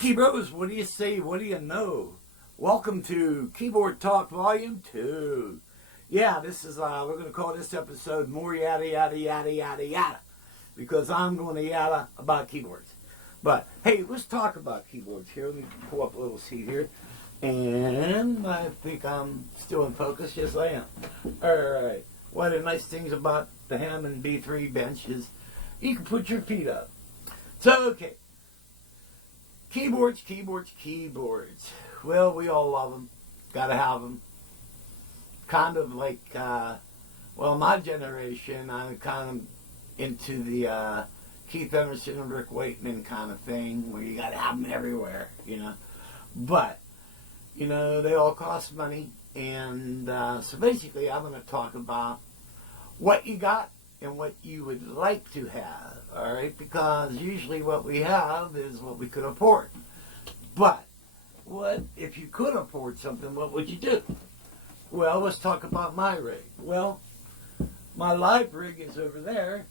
keyboards, what do you say? What do you know? Welcome to Keyboard Talk Volume 2. Yeah, this is, we're going to call this episode More Yada Yada Yada Yada Yada, because I'm going to yada about keyboards. But, hey, let's talk about keyboards here. Let me pull up a little seat here. And I think I'm still in focus. Yes, I am. Alright. One of the nice things about the Hammond B3 bench is you can put your feet up. So, okay. Keyboards, keyboards, keyboards. Well, we all love them. Gotta have them. Kind of like, well, my generation, I'm kind of into the Keith Emerson and Rick Wakeman kind of thing, where you gotta have them everywhere, you know. But, you know, they all cost money. And so basically, I'm going to talk about what you got and what you would like to have, all right? Because usually what we have is what we could afford. But what if you could afford something, what would you do? Well, let's talk about my rig. Well, my live rig is over there.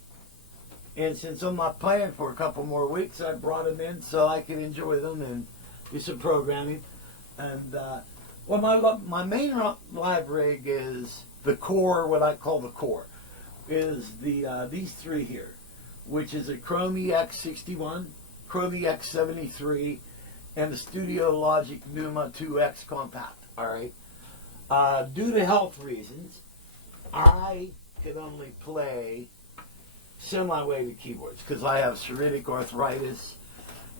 And since I'm not playing for a couple more weeks, I brought them in so I can enjoy them and do some programming. And, well, my main live rig is the core, what I call the core, is these three here, which is a Chrome EX61, Chrome EX73, and the Studio Logic Numa 2X Compact, all right? Due to health reasons, I can only play semi-weighted keyboards because I have psoriatic arthritis,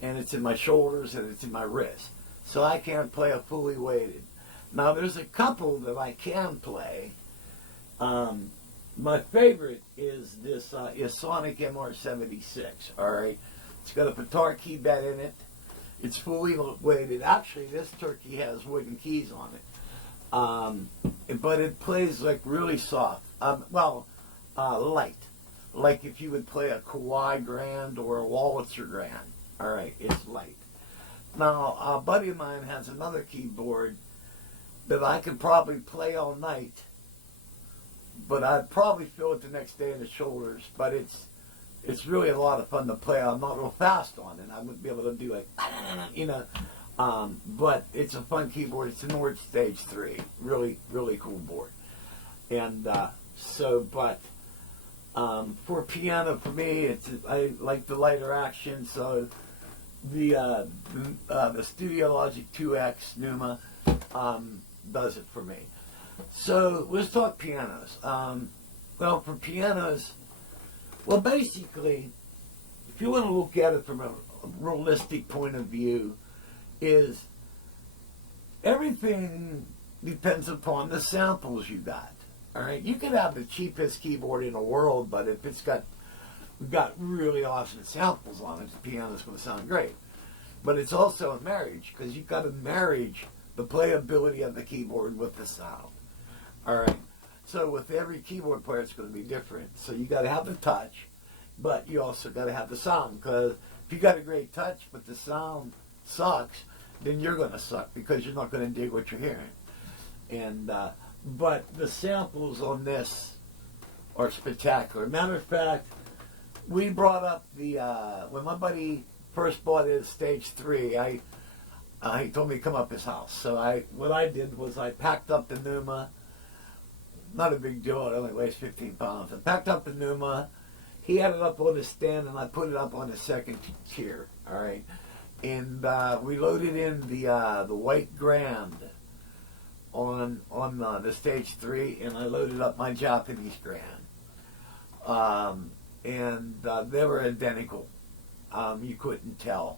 and it's in my shoulders and it's in my wrist. So I can't play a fully weighted. Now, there's a couple that I can play. My favorite is this Sonic MR76, all right? It's got a Pitar key bed in it. It's fully weighted. Actually, this turkey has wooden keys on it. But it plays like really soft. Light. Like if you would play a Kawhi Grand or a Wurlitzer Grand. All right, it's light. Now, a buddy of mine has another keyboard that I could probably play all night, but I'd probably feel it the next day in the shoulders. But it's really a lot of fun to play. I'm not real fast on it. I wouldn't be able to do like, you know, but it's a fun keyboard. It's a Nord Stage 3. Really, really cool board. And for piano, for me, I like the lighter action, so the Studio Logic 2X Numa does it for me. So let's talk pianos. Well, for pianos, well, basically, if you want to look at it from a realistic point of view, is everything depends upon the samples you got. All right, you could have the cheapest keyboard in the world, but if it's got really awesome samples on it, the piano's going to sound great. But it's also a marriage, because you've got to marriage the playability of the keyboard with the sound. All right. So with every keyboard player, it's going to be different. So you got to have the touch, but you also got to have the sound. Because if you got a great touch, but the sound sucks, then you're going to suck because you're not going to dig what you're hearing. And but the samples on this are spectacular. Matter of fact, we brought up the when my buddy first bought his Stage 3, he told me to come up his house. So what I did was I packed up the Numa. Not a big deal, it only weighs 15 pounds. I packed up the Numa. He had it up on his stand, and I put it up on the second tier, all right? And we loaded in the white Grand on the Stage 3, and I loaded up my Japanese Grand. They were identical. You couldn't tell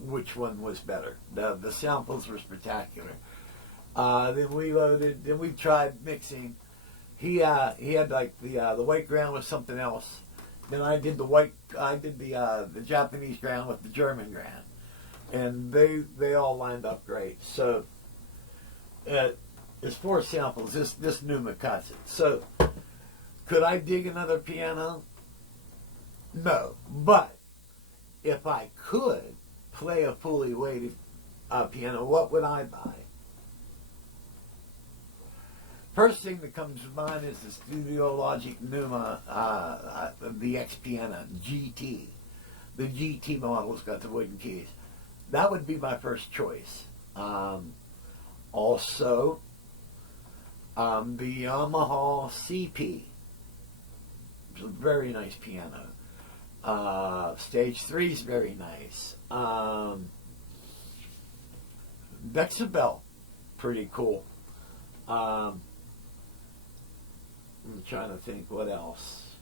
which one was better. The samples were spectacular. Then we tried mixing. He had like the white Grand with something else. Then I did the Japanese Grand with the German Grand, and they all lined up great. So as far as samples, this Numa cuts it. So could I dig another piano? No, but if I could play a fully weighted piano, what would I buy? First thing that comes to mind is the Studio Logic Numa, the X Piano GT. The GT model's got the wooden keys. that would be my first choice. Also, the Yamaha CP. It's a very nice piano. Stage 3 is very nice. Decibel, pretty cool. I'm trying to think what else.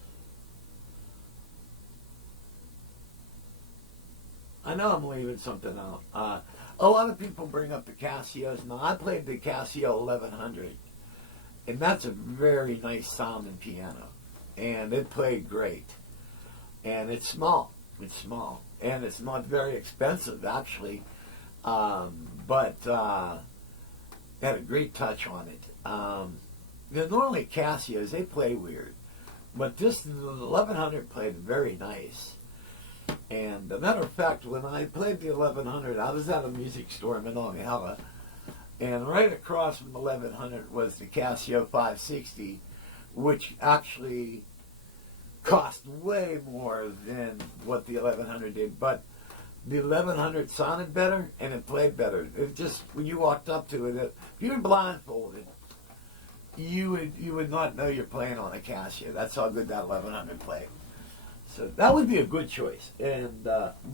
I know I'm leaving something out. A lot of people bring up the Casios. Now, I played the Casio 1100, and that's a very nice sounding piano, and it played great. And it's small. It's small, and it's not very expensive actually, but it had a great touch on it. Normally Casios, they play weird, but this 1100 played very nice. And as a matter of fact, when I played the 1100, I was at a music store in Monongahela, and right across from the 1100 was the Casio 560, which actually cost way more than what the 1100 did. But the 1100 sounded better and it played better. It just, when you walked up to it, if you were blindfolded, you would not know you're playing on a Casio. That's how good that 1100 played. So that would be a good choice. And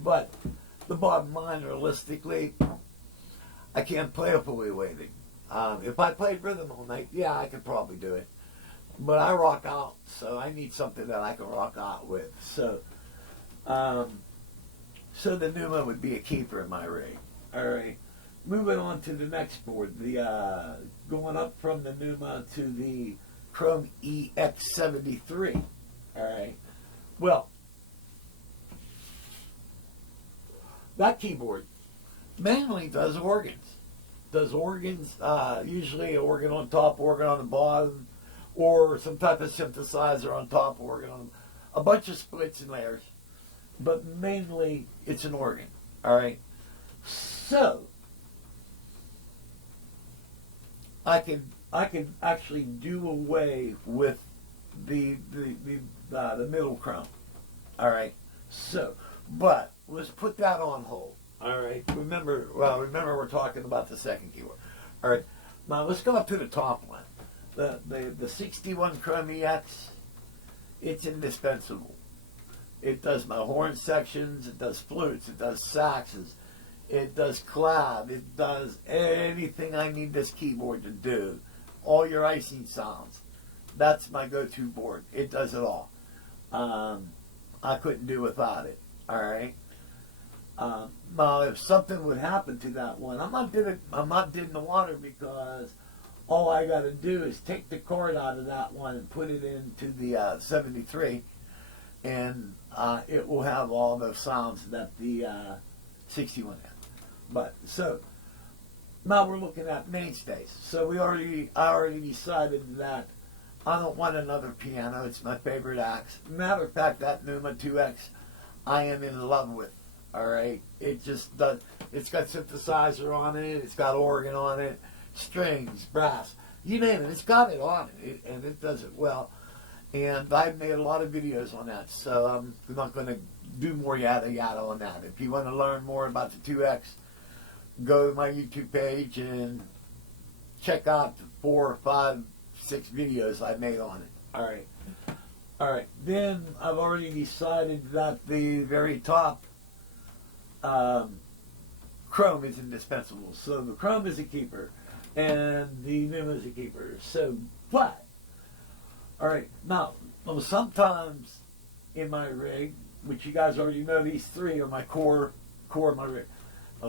but the bottom line, realistically, I can't play a fully weighted. If I played rhythm all night, yeah, I could probably do it. But I rock out, so I need something that I can rock out with. So, so the Numa would be a keeper in my rig. All right. Moving on to the next board, the going up from the Numa to the Chrome EX73. All right. Well, that keyboard mainly does organs. Does organs, usually an organ on top, organ on the bottom, or some type of synthesizer on top, organ on a bunch of splits and layers. But mainly it's an organ. All right. So I can actually do away with the middle chrome. All right. So, but let's put that on hold. All right. Remember we're talking about the second keyboard. All right. Now let's go up to the top one. The 61 Chrome EX. It's indispensable. It does my horn sections. It does flutes. It does saxes. It does clav. It does anything I need this keyboard to do. All your icing sounds. That's my go-to board. It does it all. I couldn't do without it. All right. Now, if something would happen to that one, I'm not dead in the water, because all I got to do is take the cord out of that one and put it into the 73, and it will have all those sounds that the 61 has. But so now we're looking at mainstays. So I already decided that I don't want another piano. It's my favorite axe. Matter of fact, that Numa 2X, I am in love with. All right, it just does. It's got synthesizer on it. It's got organ on it, strings, brass, you name it. It's got it on it, and it does it well. And I've made a lot of videos on that, so I'm not going to do more yada yada on that. If you want to learn more about the 2X, go to my YouTube page and check out the 4, 5, 6 videos I made on it. All right. All right. Then I've already decided that the very top Chrome is indispensable. So the Chrome is a keeper, and the Numa is a keeper. So, but, all right. Now, sometimes in my rig, which you guys already know, these three are my core of my rig.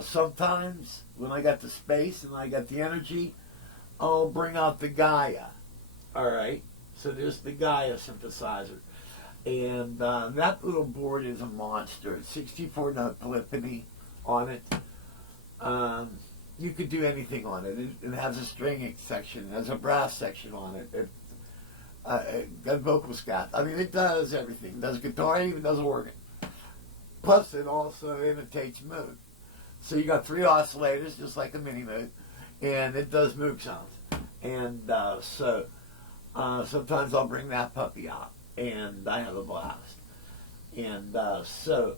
Sometimes when I got the space and I got the energy, I'll bring out the Gaia. All right. So there's the Gaia synthesizer. And that little board is a monster. It's 64 note polyphony on it. You could do anything on it. It has a string section. It has a brass section on it. It got vocal scat. I mean, it does everything. It does guitar, it even does organ. Plus, it also imitates Moog. So you got 3 oscillators, just like a mini Moog, and it does Moog sounds. And so sometimes I'll bring that puppy out, and I have a blast. And so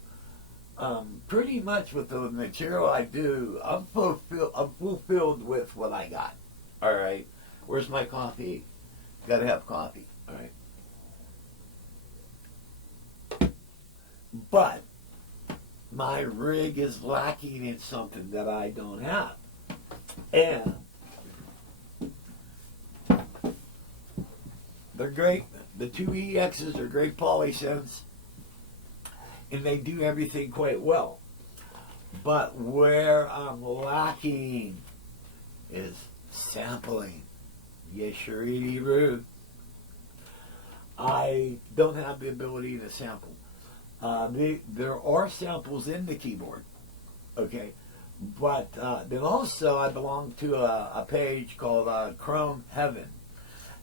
pretty much with the material I do, I'm fulfilled with what I got. All right. Where's my coffee? Gotta have coffee. All right. But my rig is lacking in something that I don't have. And they're great. The two EXs are great polysynths, and they do everything quite well. But where I'm lacking is sampling. Yes, surety rude. I don't have the ability to sample. There are samples in the keyboard, okay? But then also I belong to a page called Chrome Heaven.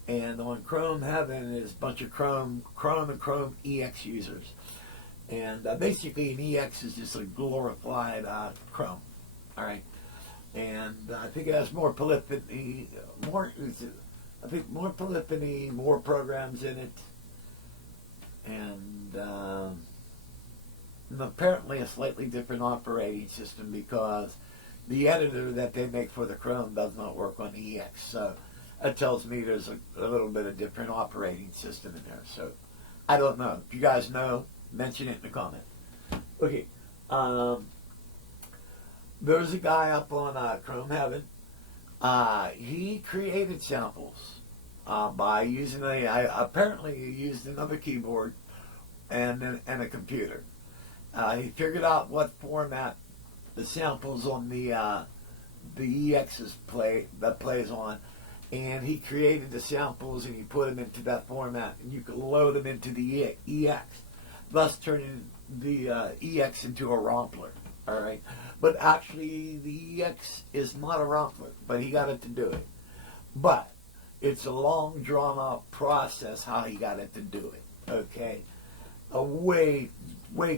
And on Chrome Heaven is a bunch of Chrome and Chrome EX users. And basically an EX is just a glorified Chrome, all right? And I think it has more polyphony, more polyphony, more programs in it. And apparently a slightly different operating system because the editor that they make for the Chrome does not work on EX. So that tells me there's a little bit of different operating system in there. So I don't know. If you guys know, mention it in the comment. Okay. There's a guy up on Chrome Heaven. He created samples by using apparently he used another keyboard and a computer. He figured out what format the samples on the EXs plays on, and he created the samples and he put them into that format, and you could load them into the EX, thus turning the EX into a rompler. All right, but actually the EX is not a rompler, but he got it to do it. But it's a long, drawn-out process how he got it to do it. Okay, way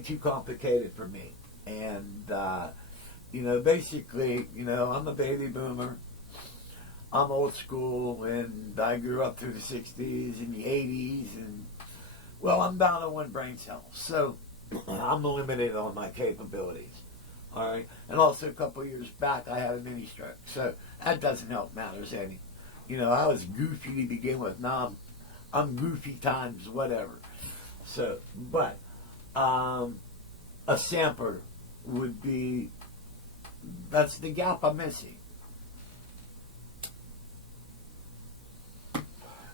too complicated for me. And basically, I'm a baby boomer. I'm old school, and I grew up through the 60s and the 80s, and, well, I'm down to one brain cell, so I'm limited on my capabilities, all right? And also a couple years back, I had a mini stroke, so that doesn't help matters any. I was goofy to begin with. Now I'm goofy times whatever. So, but a sampler would be, that's the gap I'm missing.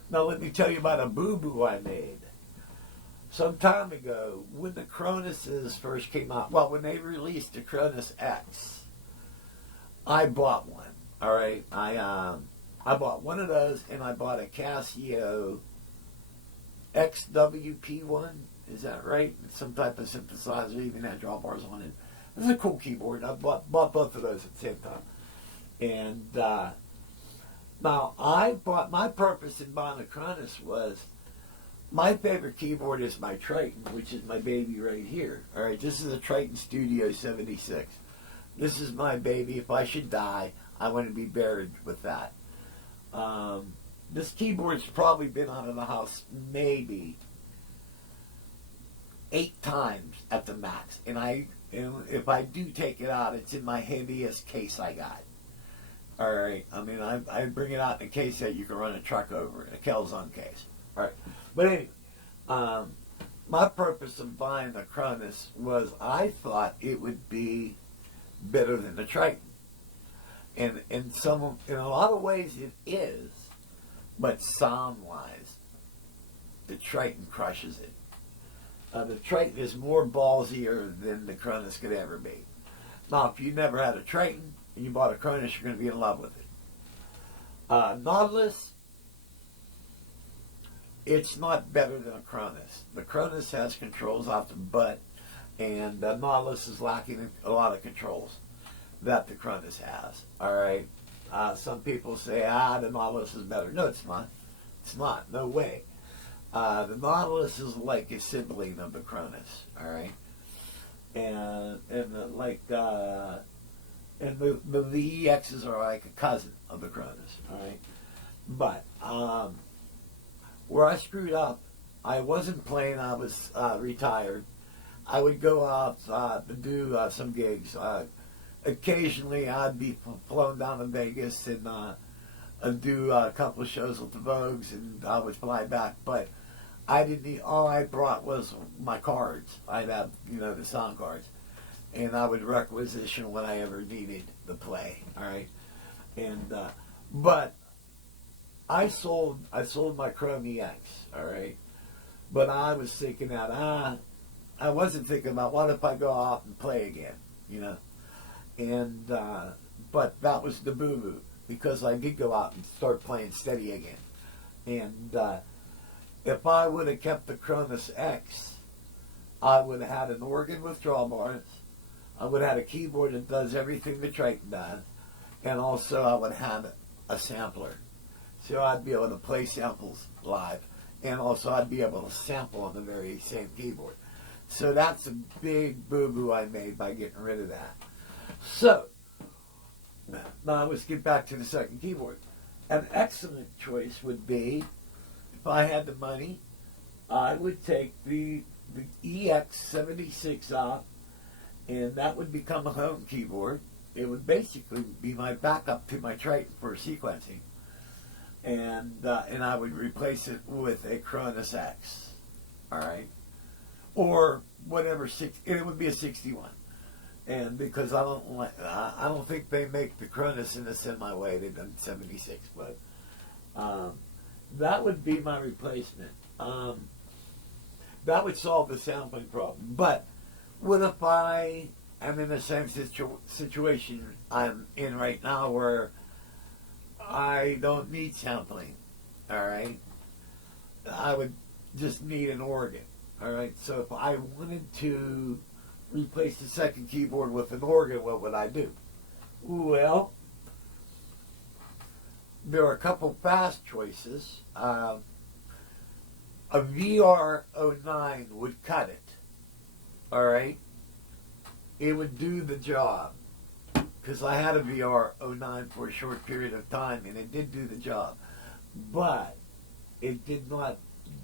Now let me tell you about a boo-boo I made. Some time ago, when the Cronuses first came out, well, when they released the Cronus X, I bought one, all right? I bought one of those, and I bought a Casio XWP1. Is that right? It's some type of synthesizer, even had drawbars on it. It was a cool keyboard. I bought both of those at the same time. And now, my purpose in buying a Cronus was, my favorite keyboard is my Triton, which is my baby right here. All right, this is a Triton Studio 76. This is my baby. If I should die, I want to be buried with that. This keyboard's probably been out of the house maybe 8 times at the max. And if I do take it out, it's in my heaviest case I got. All right. I mean, I bring it out in a case that you can run a truck over, in a Calzone case. All right. But anyway, my purpose of buying the Cronus was I thought it would be better than the Triton. And in a lot of ways it is, but sound-wise, the Triton crushes it. The Triton is more ballsier than the Cronus could ever be. Now, if you never had a Triton and you bought a Cronus, you're going to be in love with it. Nautilus, it's not better than a Cronus. The Cronus has controls off the butt, and Nautilus is lacking a lot of controls that the Cronus has. All right. Some people say, the Nautilus is better. No, it's not. It's not. No way. The Nautilus is like a sibling of the Cronus. All right. And the EXs are like a cousin of the Cronus. All right. But where I screwed up, I wasn't playing. I was retired. I would go out to do some gigs. Occasionally, I'd be flown down to Vegas and do a couple of shows with the Vogues, and I would fly back. But I didn't need, all I brought was my cards. I'd have, the sound cards. And I would requisition when I ever needed to play, all right? And, but I sold my Chrome EX, all right? But I was thinking that, I wasn't thinking about what if I go out and play again, And, but that was the boo-boo, because I did go out and start playing steady again. And if I would have kept the Cronus X, I would have had an organ with drawbars. I would have had a keyboard that does everything the Triton does. And also I would have a sampler. So I'd be able to play samples live. And also I'd be able to sample on the very same keyboard. So that's a big boo-boo I made by getting rid of that. So, now let's get back to the second keyboard. An excellent choice would be, if I had the money, I would take the EX76 out, and that would become a home keyboard. It would basically be my backup to my Triton for sequencing. And I would replace it with a Cronus X. All right? Or whatever, it would be a 61. And because I don't think they make the Cronus in the semi-way. They've done 76, but that would be my replacement. That would solve the sampling problem. But what if I am in the same situation I'm in right now, where I don't need sampling? All right, I would just need an organ. All right, so if I wanted to replace the second keyboard with an organ, what would I do? Well, there are a couple fast choices. A VR09 would cut it. All right? It would do the job. Because I had a VR09 for a short period of time, and it did do the job. But it did not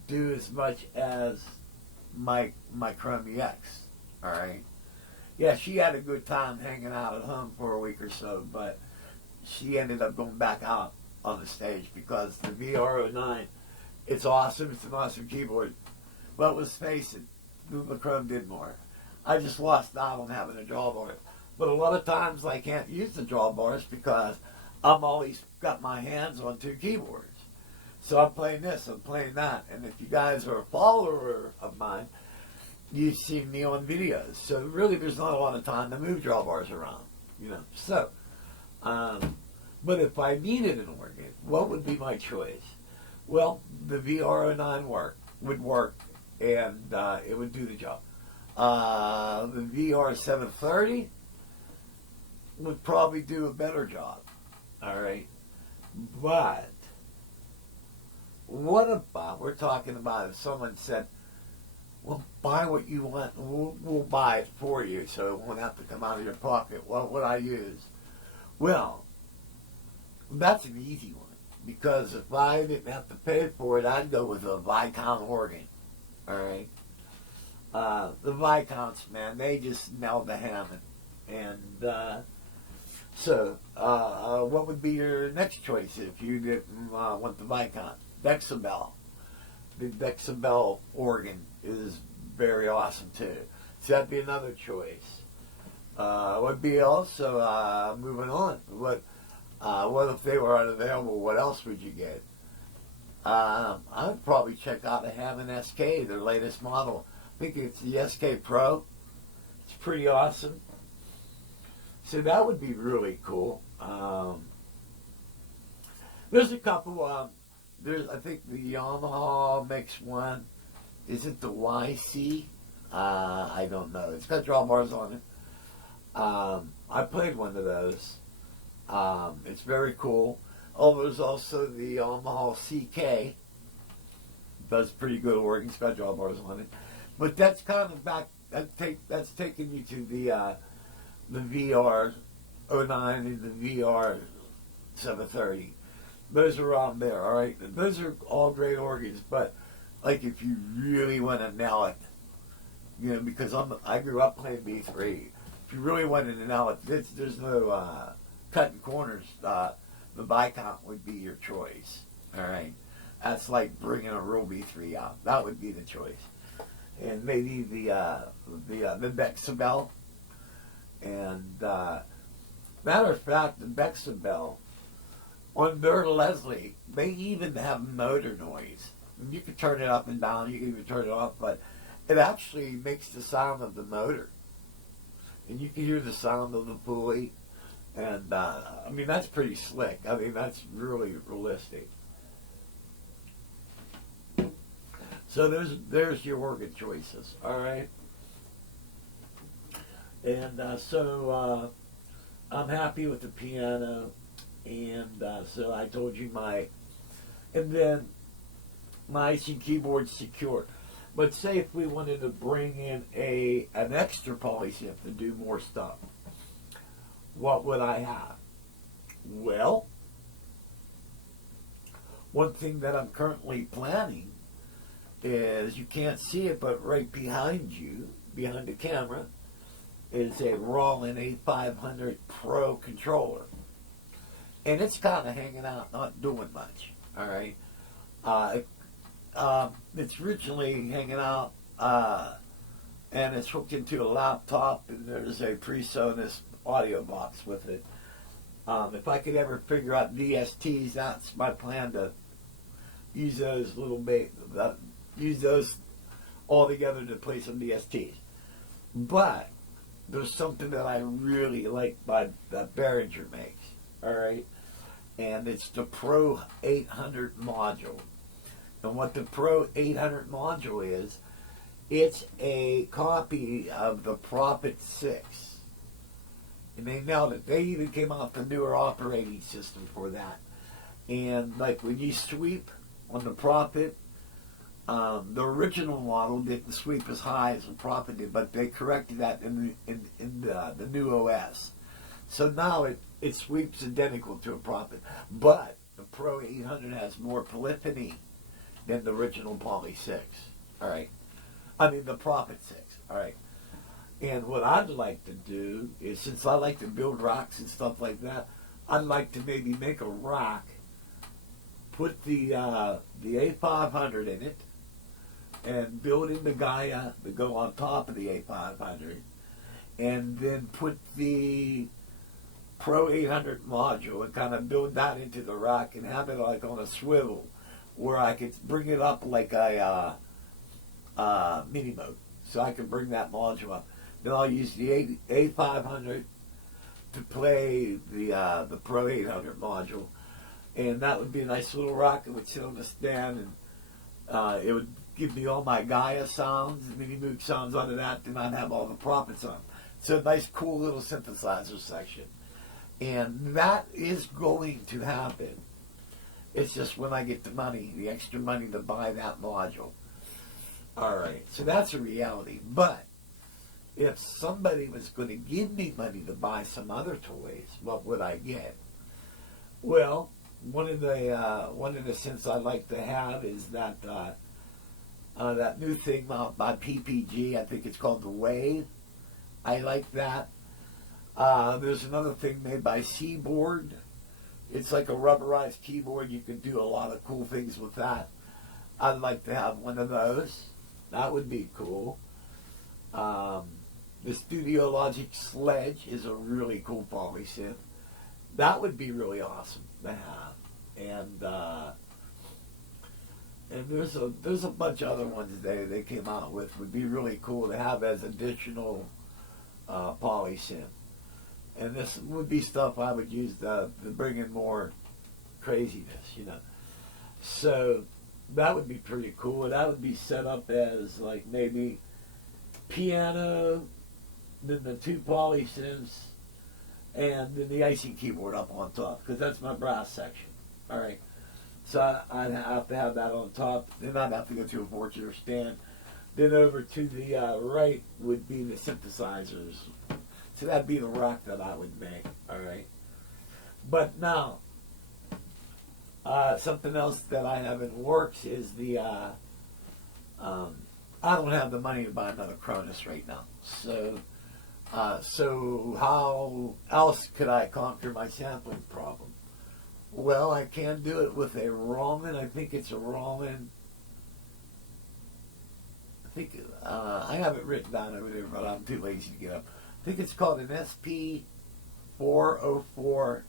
do as much as my Chrome EX. All right. Yeah, she had a good time hanging out at home for a week or so, but she ended up going back out on the stage because the VR09, it's awesome. It's an awesome keyboard. But let's face it, Google Chrome did more. I just lost out on having a drawbar. But a lot of times I can't use the drawbars because I'm always got my hands on two keyboards. So I'm playing this, I'm playing that. And if you guys are a follower of mine, you've seen me on videos. So really there's not a lot of time to move drawbars around, So, but if I needed an organ, what would be my choice? Well, the VR09 would work, and it would do the job. The VR730 would probably do a better job. All right. But what about, we're talking about if someone said, well, buy what you want, we'll buy it for you so it won't have to come out of your pocket. What would I use? Well, that's an easy one, because if I didn't have to pay for it, I'd go with a Viscount organ. All right? The Viscounts, man, they just nailed the Hammond. And so what would be your next choice if you didn't want the Viscount? Dexabel. The Dexabel organ is very awesome too. So that'd be another choice. Would be also moving on. What if they were unavailable? What else would you get? I would probably check out a Hammond SK, their latest model. I think it's the SK Pro. It's pretty awesome. So that would be really cool. There's a couple. I think the Yamaha makes one. Is it the YC? I don't know. It's got drawbars on it. I played one of those. It's very cool. Oh, there's also the Yamaha CK. Does pretty good organ. It's got drawbars on it. But that's kind of back. That's taking you to the VR09 and the VR 730. Those are around there, all right? Those are all great organs, but like if you really want to nail it, You know, because I grew up playing B3. If you really wanted to know, there's no cutting corners. The Viscount would be your choice. All right, that's like bringing a real B3 out. That would be the choice, and maybe the Bexabel. And matter of fact, the Bexabel on their Leslie, they even have motor noise. You can turn it up and down. You can even turn it off, but it actually makes the sound of the motor, and you can hear the sound of the pulley. And I mean, that's pretty slick. I mean, that's really realistic. So there's your organ choices. All right. And so I'm happy with the piano, and so I told you and then my IC keyboard's secure. But say if we wanted to bring in an extra polysynth to do more stuff, what would I have? Well, one thing that I'm currently planning is, you can't see it, but right behind you, behind the camera, is a Roland A500 Pro controller. And it's kind of hanging out, not doing much. All right. It's originally hanging out, and it's hooked into a laptop, and there's a PreSonus audio box with it. If I could ever figure out DSTs, that's my plan, to use those use those all together to play some DSTs. But there's something that I really like that Behringer makes, all right? And it's the Pro 800 module. And what the Pro 800 module is, it's a copy of the Prophet 6. And they nailed it. They even came out with a newer operating system for that. And like when you sweep on the Prophet, the original model didn't sweep as high as the Prophet did, but they corrected that in the new OS. So now it sweeps identical to a Prophet, but the Pro 800 has more polyphony than the original Poly 6. All right, I mean the Prophet 6. All right, and what I'd like to do is, since I like to build rocks and stuff like that, I'd like to maybe make a rock, put the A500 in it, and build in the Gaia to go on top of the A500, and then put the Pro 800 module and kind of build that into the rock and have it like on a swivel, where I could bring it up like a mini mode, so I can bring that module up. Then I'll use the A500 to play the Pro 800 module, and that would be a nice little rock. It would sit on the stand, and it would give me all my Gaia sounds, mini Moog sounds under that, then I'd have all the Prophets on. So a nice, cool little synthesizer section. And that is going to happen. It's just when I get the money, the extra money to buy that module. All right, so that's a reality. But if somebody was going to give me money to buy some other toys, what would I get? Well, one of the synths I like to have is that new thing by PPG. I think it's called the Wave. I like that. There's another thing made by Seaboard. It's like a rubberized keyboard. You can do a lot of cool things with that. I'd like to have one of those. That would be cool. The Studio Logic Sledge is a really cool poly synth. That would be really awesome to have. And there's a bunch of other ones they came out with. Would be really cool to have as additional poly synth. And this would be stuff I would use to bring in more craziness, you know. So that would be pretty cool. That would be set up as like maybe piano, then the two poly synths, and then the IC keyboard up on top, because that's my brass section. All right. So I'd have to have that on top. Then I'd have to go to a Vortier stand. Then over to the right would be the synthesizers. So that'd be the rock that I would make. All right. But now, something else that I have in works is the I don't have the money to buy another Cronus right now. So, so how else could I conquer my sampling problem? Well, I can do it with a Roman. I think it's a Roman. I think I have it written down over there, but I'm too lazy to get up. I think it's called an SP404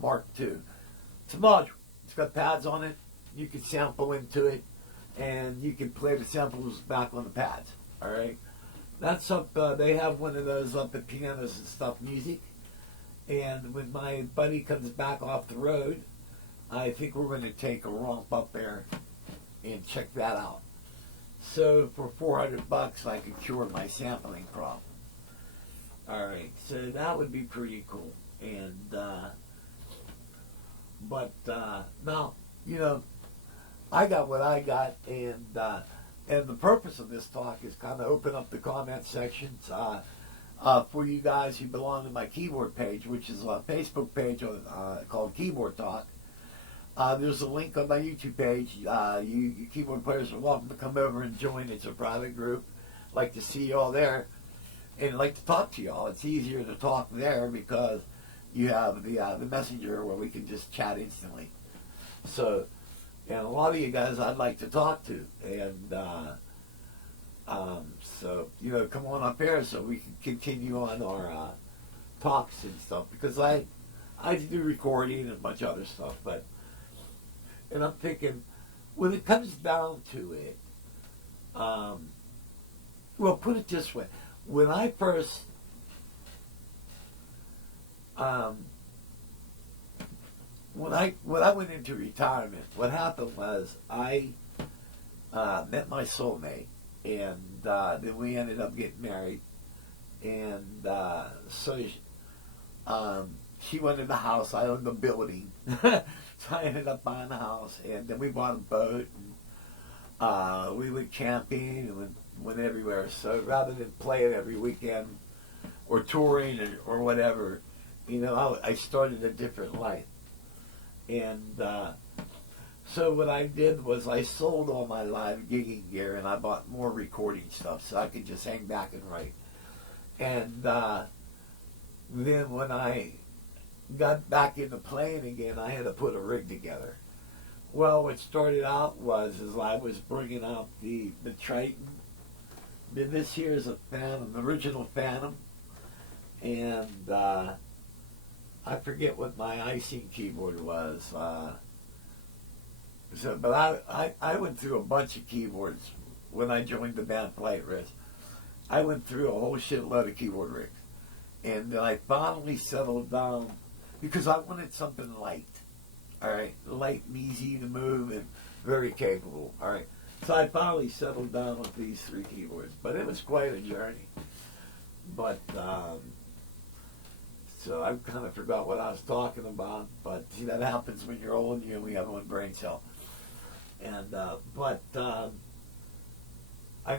Mark II. It's a module. It's got pads on it. You can sample into it, and you can play the samples back on the pads. All right. That's up. They have one of those up at Pianos and Stuff Music. And when my buddy comes back off the road, I think we're going to take a romp up there and check that out. So for $400, I could cure my sampling problem. All right, so that would be pretty cool. And now, you know, I got what I got, and the purpose of this talk is kind of open up the comment sections for you guys who belong to my keyboard page, which is a Facebook page called Keyboard Talk. There's a link on my YouTube page. You keyboard players are welcome to come over and join. It's a private group. I'd like to see you all there, and I'd like to talk to you all. It's easier to talk there because you have the messenger where we can just chat instantly. So, and a lot of you guys I'd like to talk to, and so, you know, come on up here so we can continue on our talks and stuff, because I do recording and a bunch of other stuff, but, and I'm thinking, when it comes down to it, well, put it this way, when I first when I went into retirement, what happened was I met my soulmate, and then we ended up getting married, and so she wanted the house. I owned the building, so I ended up buying the house, and then we bought a boat, and we went camping and went everywhere. So rather than playing every weekend or touring or whatever, you know, I started a different life. And so what I did was I sold all my live gigging gear, and I bought more recording stuff so I could just hang back and write. And then when I got back into playing again, I had to put a rig together. Well, what started out was I was bringing out the Triton. Then this here is a Phantom, the original Phantom. And I forget what my icing keyboard was. But I went through a bunch of keyboards when I joined the band Flight Risk. I went through a whole shitload of keyboard rigs. And then I finally settled down because I wanted something light. All right, light and easy to move and very capable. All right, so I finally settled down with these three keyboards, but it was quite a journey. But so I kind of forgot what I was talking about. But see, that happens when you're old and you only have one brain cell. And I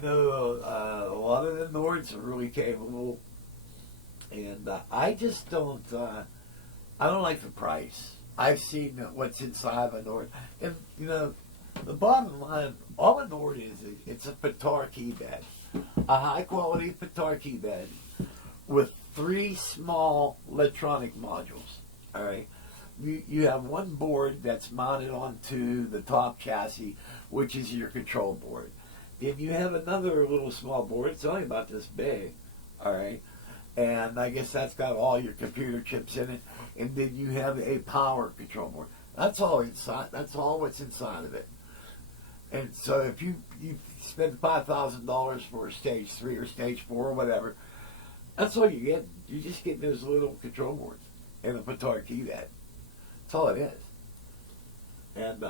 know a lot of the Nords are really capable, and I just don't. I don't like the price. I've seen what's inside of a Nord, and you know, the bottom line, all a Nord is it's a Pitar keyboard, a high quality Pitar keyboard with 3 small electronic modules. All right, you have one board that's mounted onto the top chassis, which is your control board. Then you have another little small board. It's only about this big. All right. And I guess that's got all your computer chips in it. And then you have a power control board. That's all inside. That's all what's inside of it. And so if you spend $5,000 for stage 3 or stage 4 or whatever, that's all you get. You just get those little control boards and a Pitar keypad. That's all it is. And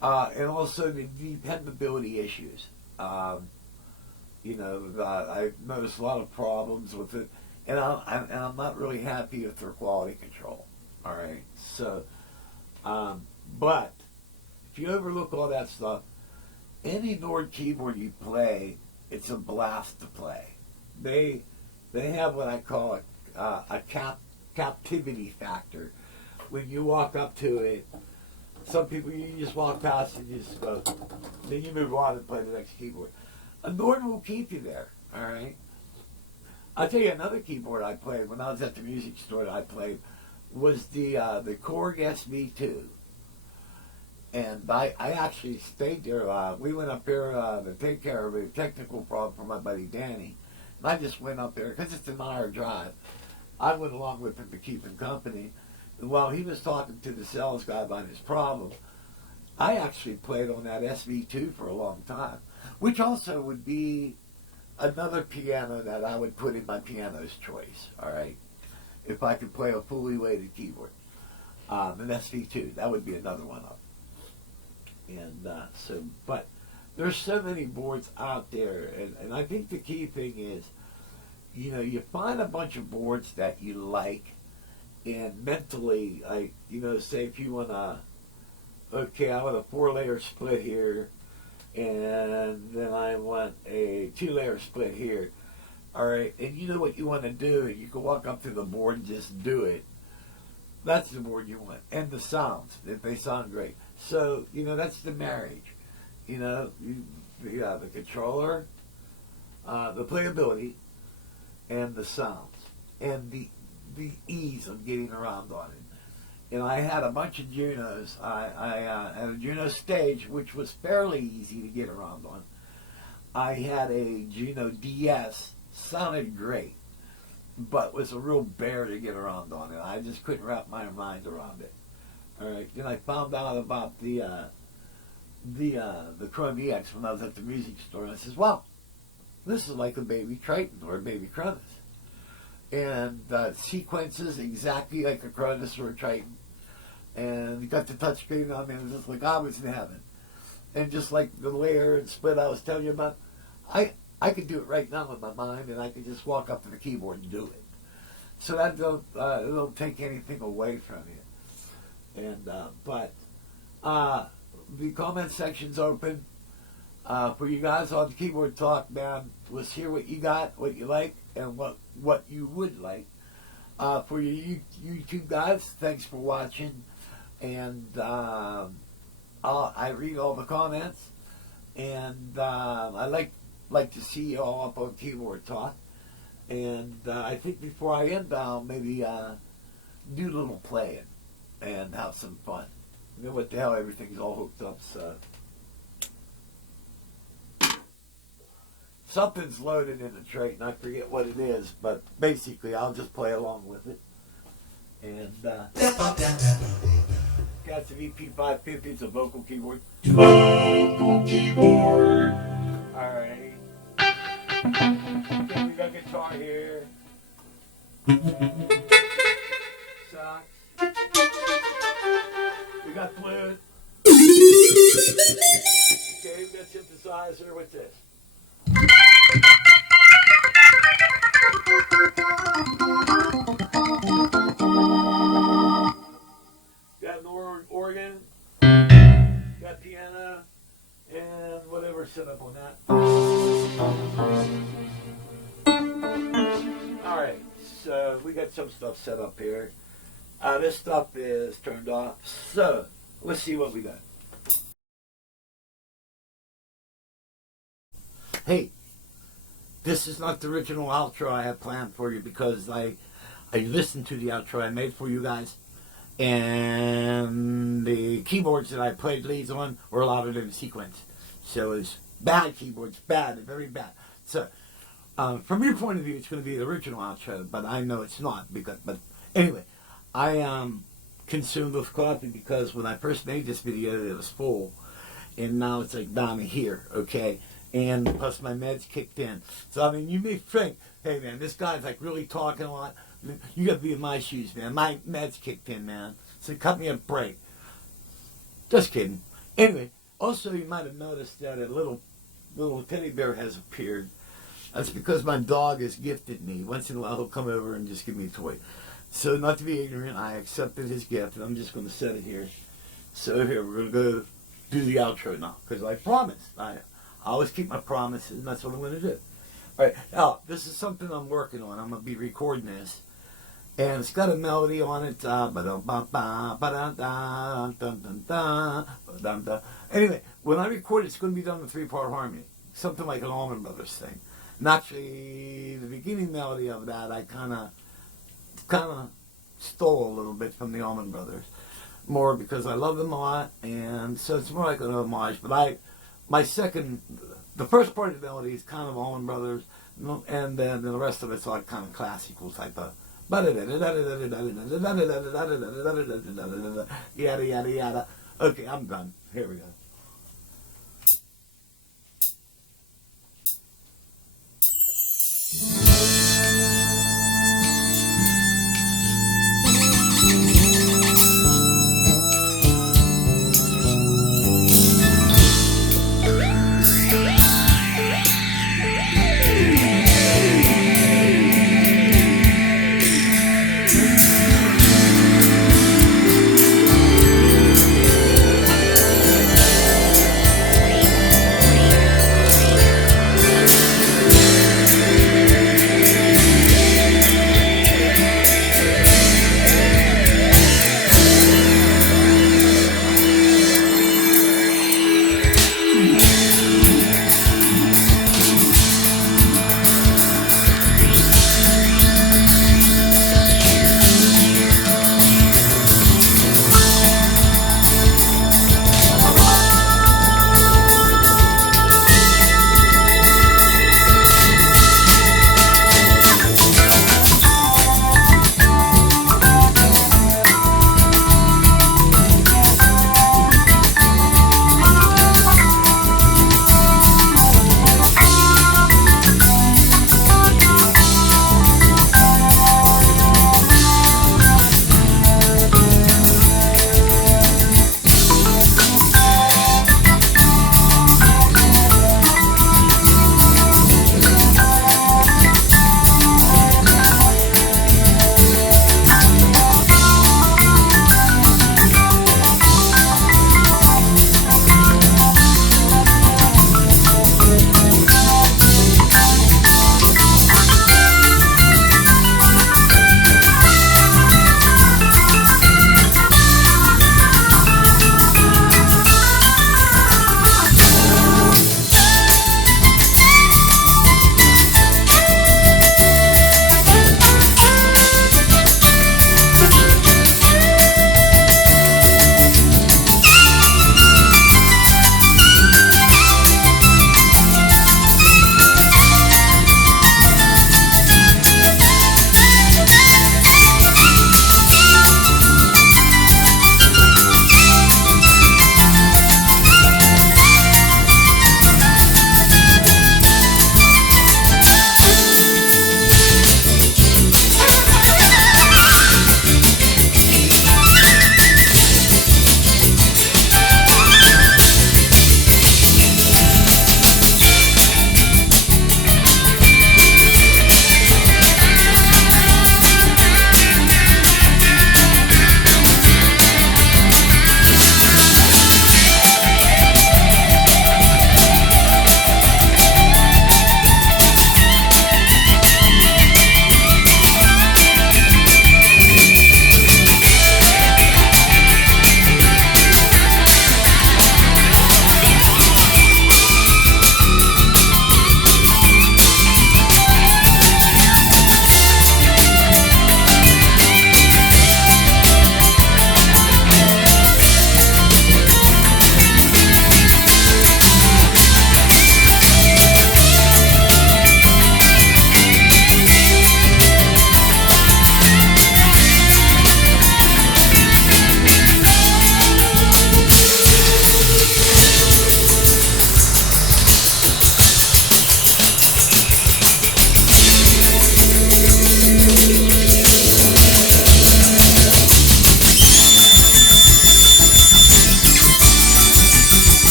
and also the dependability issues. You know, I've noticed a lot of problems with it, and I'm not really happy with their quality control. All right, so, but if you overlook all that stuff, any Nord keyboard you play, it's a blast to play. They have what I call a captivity factor. When you walk up to it, some people, you just walk past and you just go, then you move on and play the next keyboard. A Nord will keep you there, all right? I'll tell you another keyboard I played when I was at the music store that I played was the Korg SV2. And I actually stayed there. We went up there to take care of a technical problem for my buddy Danny. And I just went up there because it's an hour drive. I went along with him to keep him company. And while he was talking to the sales guy about his problem, I actually played on that SV2 for a long time, which also would be another piano that I would put in my piano's choice, all right? If I could play a fully weighted keyboard. An SV2, that would be another one up. And but there's so many boards out there, and I think the key thing is, you know, you find a bunch of boards that you like, and mentally, like, you know, say if you want to, okay, I want a 4-layer split here, and then I want a 2-layer split here, all right, and you know what you want to do, and you can walk up to the board and just do it. That's the board you want, and the sounds, if they sound great. So, you know, that's the marriage. You know, you have the controller, the playability, and the sounds, and the ease of getting around on it. And I had a bunch of Junos. I had a Juno Stage, which was fairly easy to get around on. I had a Juno DS, sounded great, but was a real bear to get around on it. I just couldn't wrap my mind around it. All right. Then I found out about the Chrome EX when I was at the music store, and I says, "Wow, this is like a baby Triton or a baby Cronus." And sequences exactly like a Cronus or a Triton. And you got the touchscreen on me, and it's just like I was in heaven. And just like the layer and split I was telling you about, I could do it right now with my mind, and I could just walk up to the keyboard and do it. So that don't take anything away from you. And but the comment section's open for you guys on the Keyboard Talk, man. Let's hear what you got, what you like, and what you would like. For you YouTube guys, thanks for watching. And I read all the comments, and I like to see you all up on Keyboard Talk. And I think before I end, I'll maybe do a little playing and have some fun. You know what the hell, everything's all hooked up, so something's loaded in the tray, and I forget what it is, but basically I'll just play along with it. And got some EP550, it's a vocal keyboard. Vocal keyboard. Alright. Okay, we got guitar here. Sax. We got flute. Okay, we got synthesizer. What's this? Got an organ. Got piano. And whatever set up on that. Alright, so we got some stuff set up here. This stuff is turned off. So, let's see what we got. Hey, this is not the original outro I had planned for you because I listened to the outro I made for you guys, and the keyboards that I played leads on were a lot of them sequence. So it's bad keyboards, bad, very bad. So from your point of view, it's going to be the original outro, but I know it's not. But anyway, I consumed with coffee because when I first made this video, it was full, and now it's like down to here, okay? And plus my meds kicked in. So, I mean, you may think, hey, man, this guy's like really talking a lot. You got to be in my shoes, man. My meds kicked in, man. So cut me a break. Just kidding. Anyway, also you might have noticed that a little teddy bear has appeared. That's because my dog has gifted me. Once in a while he'll come over and just give me a toy. So not to be ignorant, I accepted his gift, and I'm just going to set it here. So here, we're going to go do the outro now, because I promised. I always keep my promises, and that's what I'm going to do. All right, now, this is something I'm working on. I'm going to be recording this, and it's got a melody on it. Anyway, when I record it, it's going to be done in 3-part harmony. something like an Allman Brothers thing. And actually, the beginning melody of that, I kind of stole a little bit from the Allman Brothers. More because I love them a lot, and so it's more like an homage. But the first part of the melody is kind of Allman Brothers, and then the rest of it's like kind of classical type of yada yada yada. Okay, I'm done. Here we go.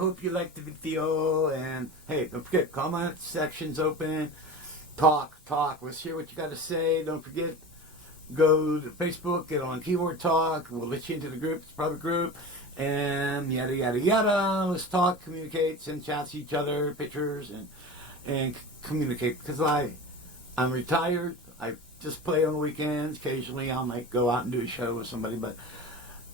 hope you liked the video. And hey, don't forget, comment section's open. Talk. Let's hear what you got to say. Don't forget, go to Facebook, get on Keyboard Talk. We'll let you into the group. It's a private group. And yada, yada, yada. Let's talk, communicate, send chats to each other, pictures, and communicate. Because I'm retired. I just play on the weekends. Occasionally I might go out and do a show with somebody. But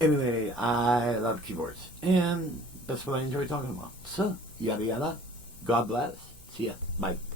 anyway, I love keyboards. And that's what I enjoy talking about. So, yada, yada. God bless. See ya. Bye.